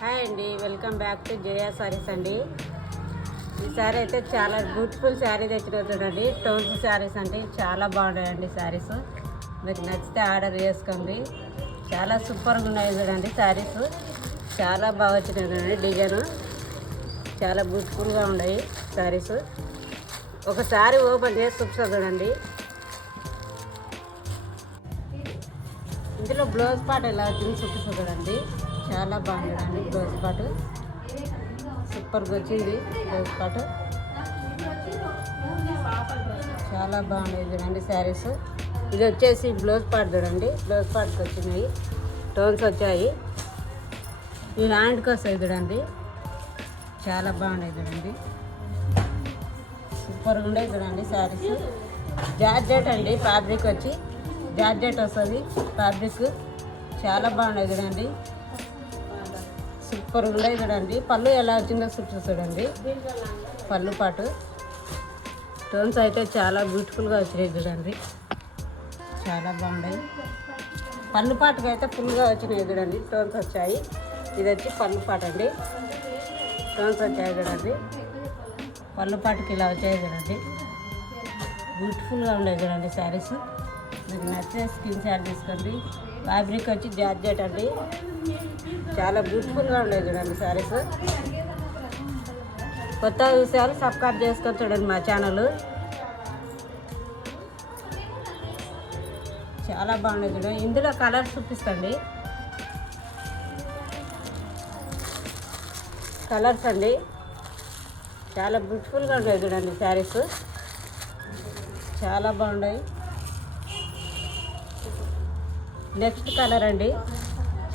Hi అండి, welcome back to జయ సారీస్ అండి. ఈ శారీ అయితే చాలా బ్యూటిఫుల్ శారీ తెచ్చిన చూడండి. టోన్స్ శారీస్ అంటే చాలా బాగున్నాయండి. శారీస్ మీకు నచ్చితే ఆర్డర్ చేసుకోండి. చాలా సూపర్గా ఉన్నాయి చూడండి. శారీస్ చాలా బాగా వచ్చినాయి చూడండి. డిజైన్ చాలా బ్యూటిఫుల్గా ఉన్నాయి శారీస్. ఒక శారీ ఓపెన్ చేసి చూపిస్తా చూడండి. ఇందులో బ్లౌజ్ పార్ట్ ఎలా వచ్చింది చూపిస్తా చూడండి. చాలా బాగుందండి బ్లౌజ్ పార్ట్, సూపర్గా వచ్చింది బ్లౌజ్ పార్ట్. చాలా బాగున్నాయి చూడండి శారీస్. ఇది వచ్చేసి బ్లౌజ్ పార్ట్ చూడండి. బ్లౌజ్ పార్ట్కి వచ్చినాయి టోన్స్ వచ్చాయి. ఈ హ్యాండ్కి వస్తాయి చూడండి. చాలా బాగున్నాయి చూడండి. సూపర్గా ఉన్నాయి చూడండి శారీస్. జార్జెట్ అండి, ఫ్యాబ్రిక్ వచ్చి జార్జెట్ వస్తుంది ఫ్యాబ్రిక్. చాలా బాగున్నాయి చూడండి. సూపర్ ఉన్నాయి చూడండి. పళ్ళు ఎలా వచ్చిందో చూడండి. పళ్ళు పాటు టోన్స్ అయితే చాలా బ్యూటిఫుల్గా వచ్చినాయి చూడండి. చాలా బాగున్నాయి. పళ్ళు పాటుకు అయితే ఫుల్గా వచ్చినాయి చూడండి. టోన్స్ వచ్చాయి. ఇది వచ్చి పళ్ళు పాట అండి. టోన్స్ వచ్చాయి చూడండి. పళ్ళు పాటుకి ఇలా వచ్చాయి చూడండి. బ్యూటిఫుల్గా ఉన్నాయి చూడండి శారీస్. మీకు నచ్చే స్కిన్ షాట్ తీసుకోండి. ఫ్యాబ్రిక్ వచ్చి జార్జెట్ అండి. చాలా బ్యూటిఫుల్గా ఉన్నాయి చూడండి శారీస్. కొత్త విషయాలు సబ్స్క్రైబ్ చేసుకొని చూడండి మా ఛానల్. చాలా బాగున్నాయి చూడండి. ఇందులో కలర్స్ చూపిస్తండి. కలర్స్ అండి చాలా బ్యూటిఫుల్గా ఉన్నాయి చూడండి శారీస్. చాలా బాగున్నాయి. నెక్స్ట్ కలర్ అండి.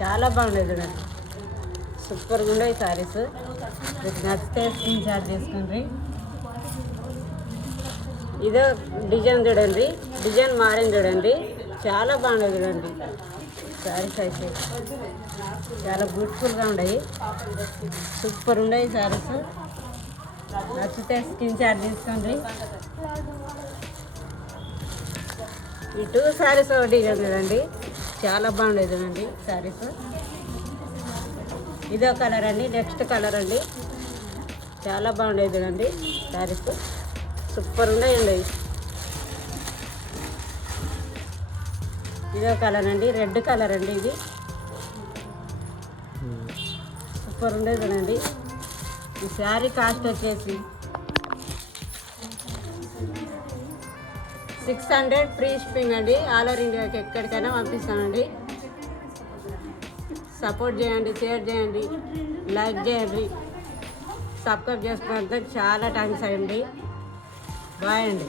చాలా బాగున్నాయి చూడండి. సూపర్గా ఉన్నాయి శారీస్. మీకు నచ్చితే స్క్రీన్ షాట్ చేసుకోండి. ఇదో డిజైన్ చూడండి. డిజైన్ మారింది చూడండి. చాలా బాగున్నాయి చూడండి శారీస్ అయితే. చాలా బ్యూటిఫుల్గా ఉన్నాయి. సూపర్ ఉన్నాయి శారీస్. నచ్చితే స్క్రీన్ షాట్ తీసుకోండి. ఈ 2 శారీస్ డిజైన్ చూడండి. చాలా బాగుండేది చూడండి శారీస్. ఇదో కలర్ అండి. నెక్స్ట్ కలర్ అండి. చాలా బాగుండేది చూడండి శారీస్. సూపర్ ఉన్నాయండి. ఇదో కలర్ అండి. రెడ్ కలర్ అండి. ఇది సూపర్ ఉండేది చూడండి. ఈ శారీ కాస్ట్ వచ్చేసి 600 ఫ్రీ షిప్పింగ్ అండి. ఆల్ ఓవర్ ఇండియాకి ఎక్కడికైనా పంపిస్తానండి. సపోర్ట్ చేయండి, షేర్ చేయండి, లైక్ చేయండి, సబ్స్క్రైబ్ చేసుకోవడానికి చాలా థ్యాంక్స్ అండి. బాయ్ అండి.